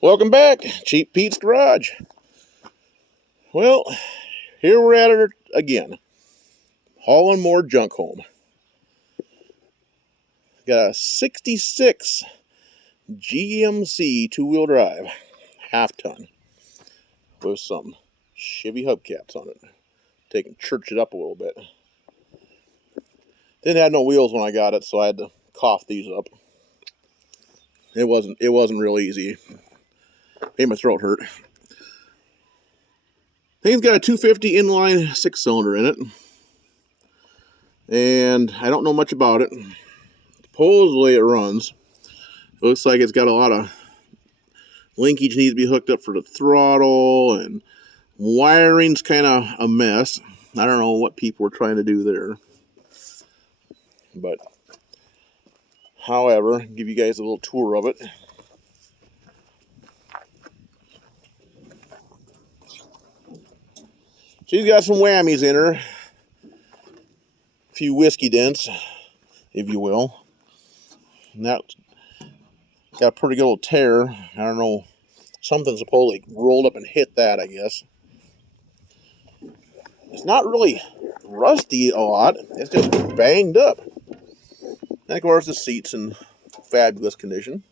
Welcome back, Cheap Pete's Garage. Well, here we're at it again. Hauling more junk home. Got a 66 GMC two-wheel drive, half-ton, with some Chevy hubcaps on it. Church it up a little bit. Didn't have no wheels when I got it, so I had to cough these up. It wasn't real easy. Made my throat hurt. Thing's got a 250 inline 6-cylinder in it. And I don't know much about it. Supposedly it runs. It looks like it's got a lot of linkage needs to be hooked up for the throttle, and wiring's kind of a mess. I don't know what people were trying to do there. But, however, give you guys a little tour of it. She's got some whammies in her. A few whiskey dents, if you will. And that's got a pretty good little tear. I don't know. Something supposedly rolled up and hit that, I guess. It's not really rusty a lot. It's just banged up. And of course, the seat's in fabulous condition.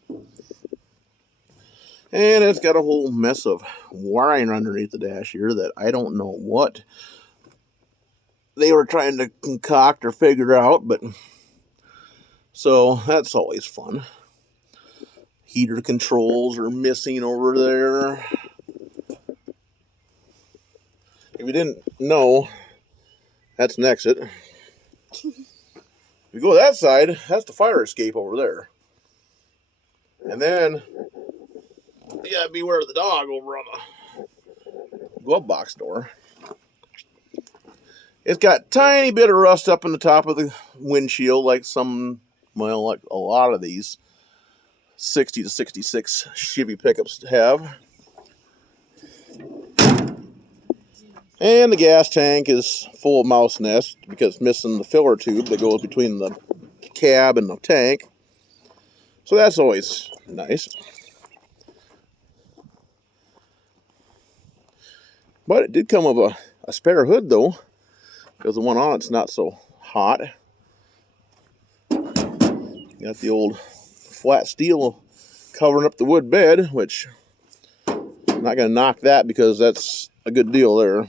And it's got a whole mess of wiring underneath the dash here that I don't know what they were trying to concoct or figure out, but so that's always fun. Heater controls are missing over there. If you didn't know, that's an exit. If you go that side, that's the fire escape over there. And then you gotta beware of the dog over on the glove box door. It's got tiny bit of rust up in the top of the windshield, like like a lot of these 60 to 66 Chevy pickups have. And the gas tank is full of mouse nests because it's missing the filler tube that goes between the cab and the tank. So that's always nice. But it did come with a spare hood, though, because the one on it's not so hot. Got the old flat steel covering up the wood bed, which I'm not going to knock that because that's a good deal there.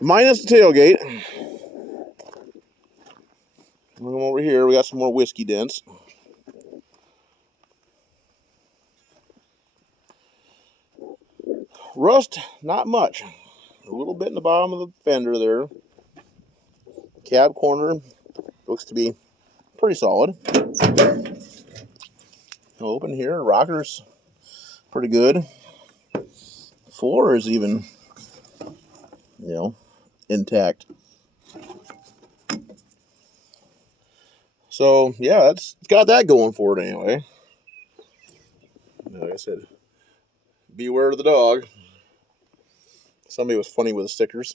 Minus the tailgate. Over here, we got some more whiskey dents. Rust, not much. A little bit in the bottom of the fender there. Cab corner looks to be pretty solid. Open here, rockers pretty good. Floor is even, intact. So yeah, it's got that going for it anyway. Like I said, beware of the dog. Somebody was funny with the stickers.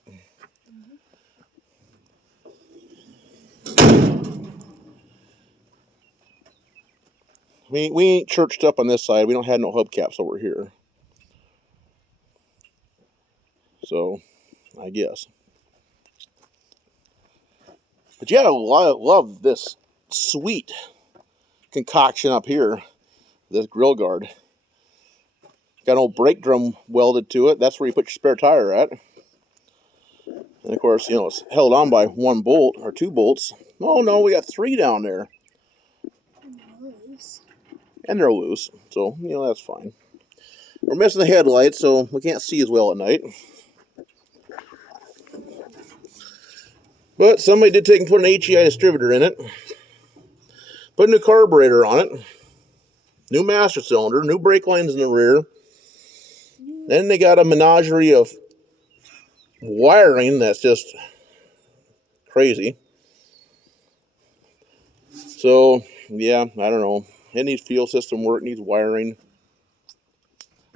We ain't churched up on this side. We don't have no hubcaps over here. So, I guess. But yeah, I love this sweet concoction up here. This grill guard. Got an old brake drum welded to it. That's where you put your spare tire at. And of course, it's held on by one bolt or two bolts. Oh no, we got three down there. And they're loose. So, that's fine. We're missing the headlights, so we can't see as well at night. But somebody did take and put an HEI distributor in it. Put a new carburetor on it. New master cylinder. New brake lines in the rear. Then they got a menagerie of wiring that's just crazy. So, yeah, I don't know. It needs fuel system work, needs wiring,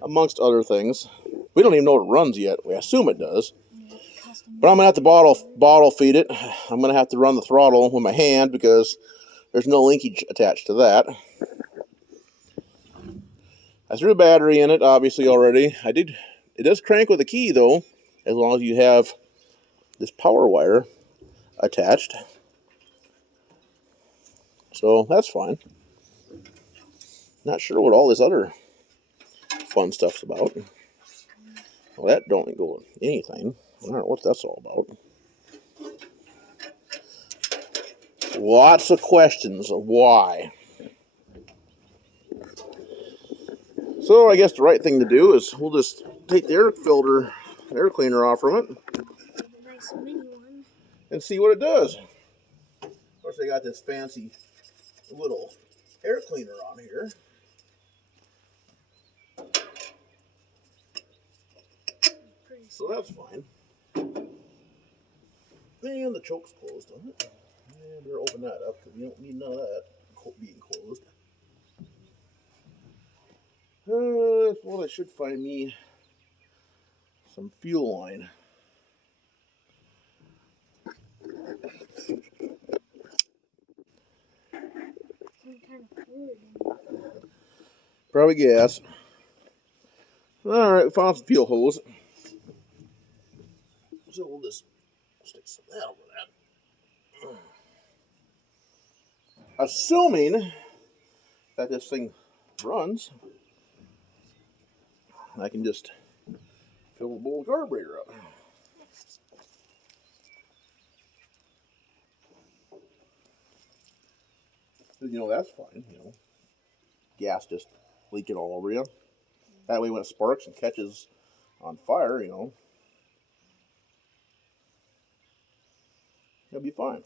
amongst other things. We don't even know it runs yet. We assume it does. But I'm going to have to bottle feed it. I'm going to have to run the throttle with my hand because there's no linkage attached to that. I threw a battery in it, obviously, already. It does crank with a key, though, as long as you have this power wire attached. So that's fine. Not sure what all this other fun stuff's about. Well, that don't go with anything. I don't know what that's all about. Lots of questions of why. So I guess the right thing to do is we'll just take the air cleaner off from it. A nice mini one. And see what it does. Of course, they got this fancy little air cleaner on here. So that's fine. And the choke's closed on it. And better open that up because you don't need none of that being closed. Well, I should find me some fuel line. Some kind of fluid. Probably gas. Alright, found some fuel hose. So we'll just stick some of that over that. Assuming that this thing runs, I can just fill the bowl carburetor up. You know, that's fine, you know. Gas just leaking all over you. That way when it sparks and catches on fire, you know, it'll be fine.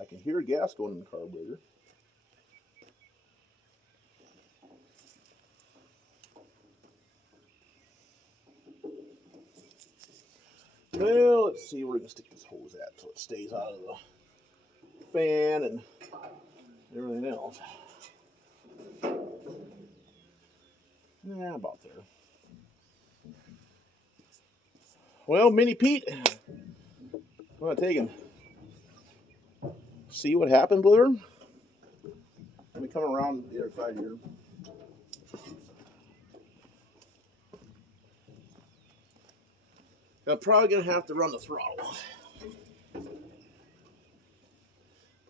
I can hear gas going in the carburetor. Well, let's see where we can stick this hose at so it stays out of the fan and everything else. Yeah, about there. Well, Mini Pete, I'm going to take him. See what happened, Blue. Let me come around the other side here. I'm probably going to have to run the throttle.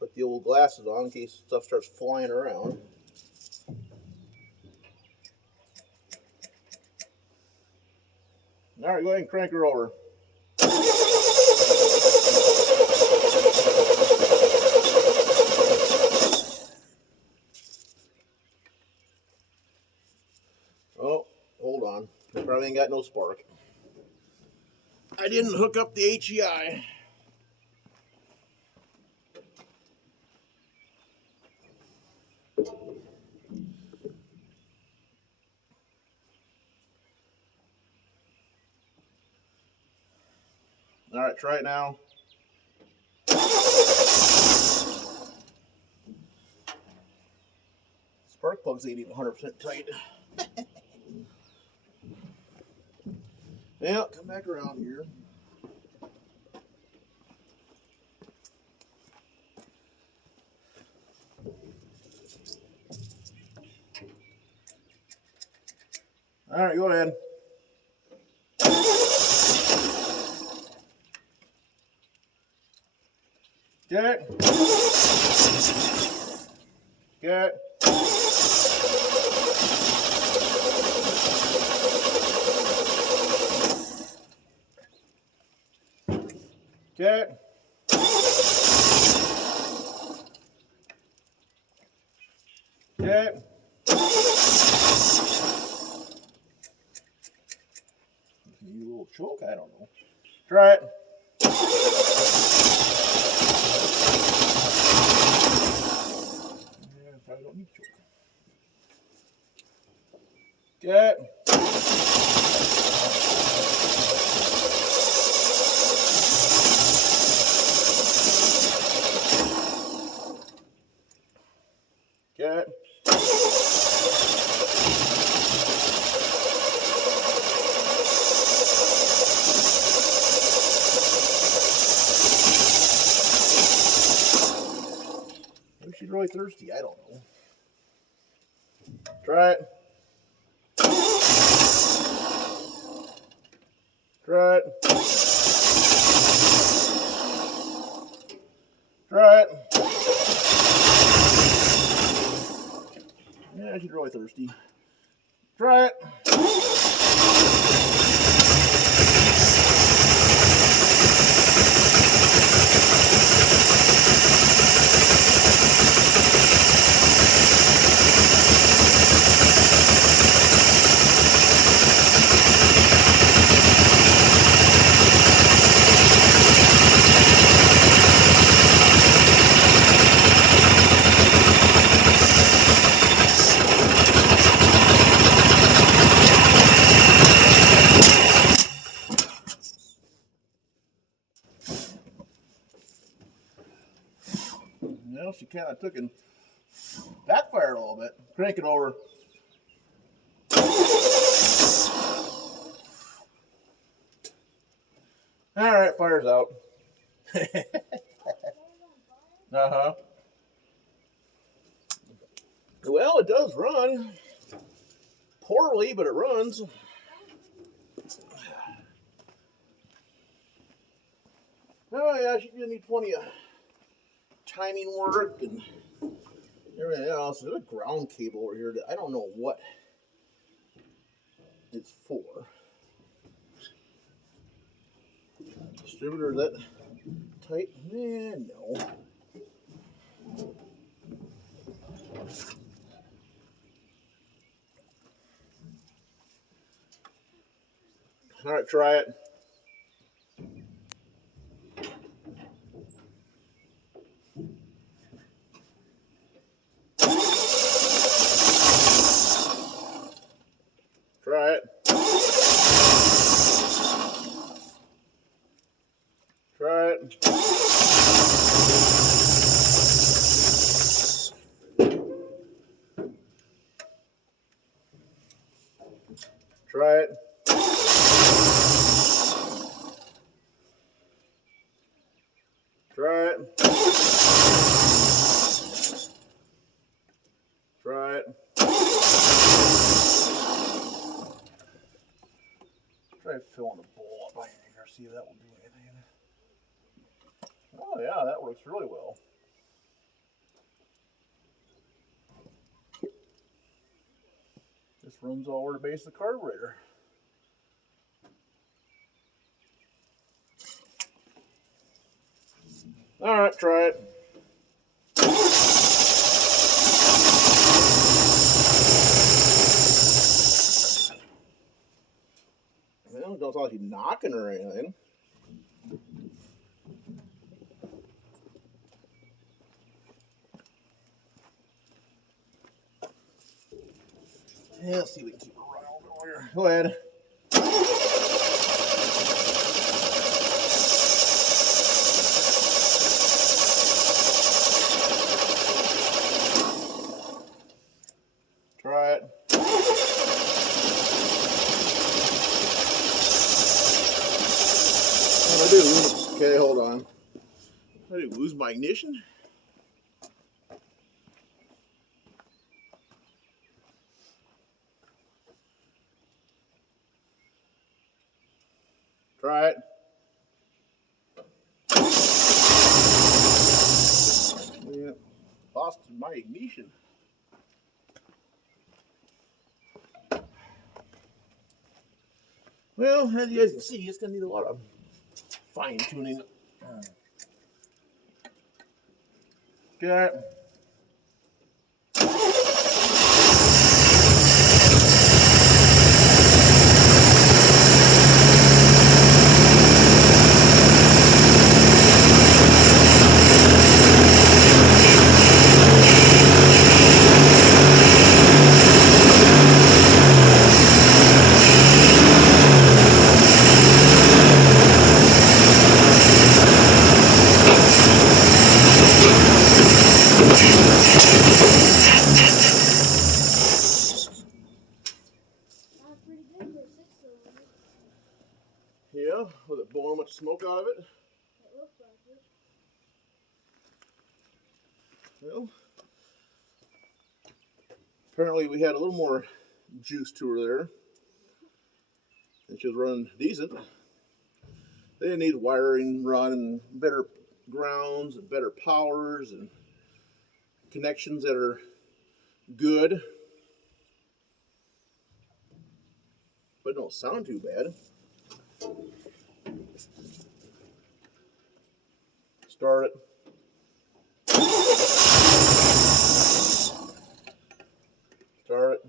Put the old glasses on in case stuff starts flying around. All right, go ahead and crank her over. Oh, hold on. I probably ain't got no spark. I didn't hook up the HEI. All right, try it now. Spark plugs ain't even 100% tight. Well, come back around here. All right, go ahead. Get. Get. Get. Get. You little choke, I don't know. Try it. Yeah, probably don't need choke. Get. Get. she's really thirsty. I don't know. Try it. Try it. Try it. Yeah, she's really thirsty. Try it. Well, she kind of took and backfired a little bit. Crank it over. All right, fire's out. Uh-huh. Well, it does run. Poorly, but it runs. Oh, yeah, she's going to need plenty of timing work and everything else. There's a ground cable over here that I don't know what it's for. Distributor, is that tight? No. All right, try it. Try it. Try it. Try it. Try it. Try it. Try filling a bowl up behind here, see if that will do anything. Oh yeah, that works really well. This runs all over the base of the carburetor. All right, try it. Well, it don't sound like he's knocking or anything. Yeah, let's see if we can keep it running a little bit here. Go ahead. Try it. What I do? Okay, hold on. I did lose my ignition. Try it. Yeah, lost my ignition. Well, as you guys can see, it's gonna need a lot of fine tuning. Okay. Yeah, with it blowing much smoke out of it. It looks like it. Well, Apparently we had a little more juice to her there, and she was running decent. They need wiring run and better grounds and better powers and connections that are good, but don't sound too bad. Start it. Start it.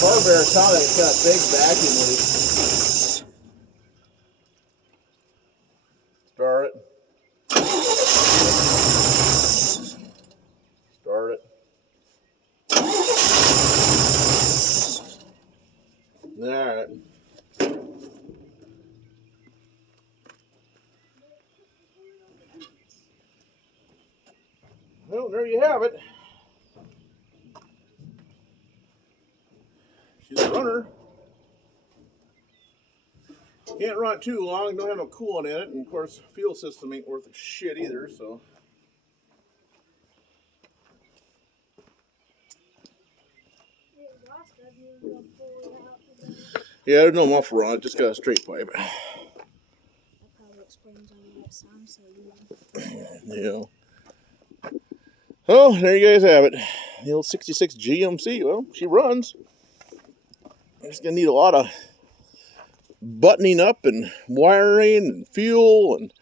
Carburetor sounded like it's got a big vacuum leak. Start it. Start it. Alright. Well, there you have it. She's a runner. Can't run it too long, don't have no coolant in it, and of course, fuel system ain't worth a shit either, so. Yeah, there's no muffler on it, just got a straight pipe. That probably explains why that sounds so good. Yeah. Oh, there you guys have it. The old 66 GMC. Well, she runs. It's gonna need a lot of buttoning up and wiring and fuel and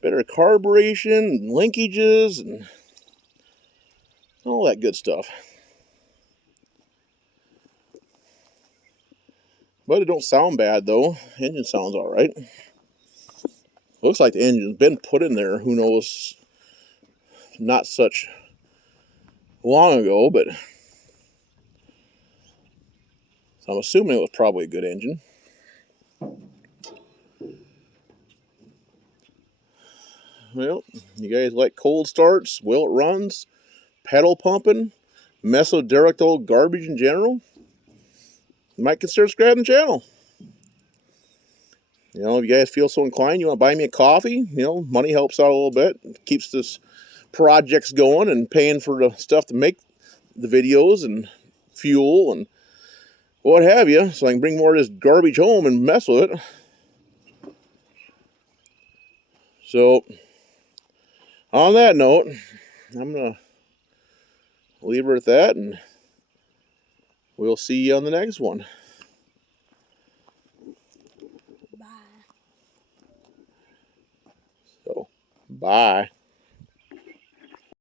better carburation and linkages and all that good stuff. But it don't sound bad though. Engine sounds all right. Looks like the engine's been put in there. Who knows? Not such long ago, but so I'm assuming it was probably a good engine. Well, you guys like cold starts? Well, it runs. Pedal pumping, mess with derelict old garbage in general, you might consider subscribing to the channel. You know, if you guys feel so inclined, you want to buy me a coffee, you know, money helps out a little bit. It keeps this projects going and paying for the stuff to make the videos and fuel and what have you, so I can bring more of this garbage home and mess with it. So, on that note, I'm going to leave her at that, and we'll see you on the next one. Bye. So, bye.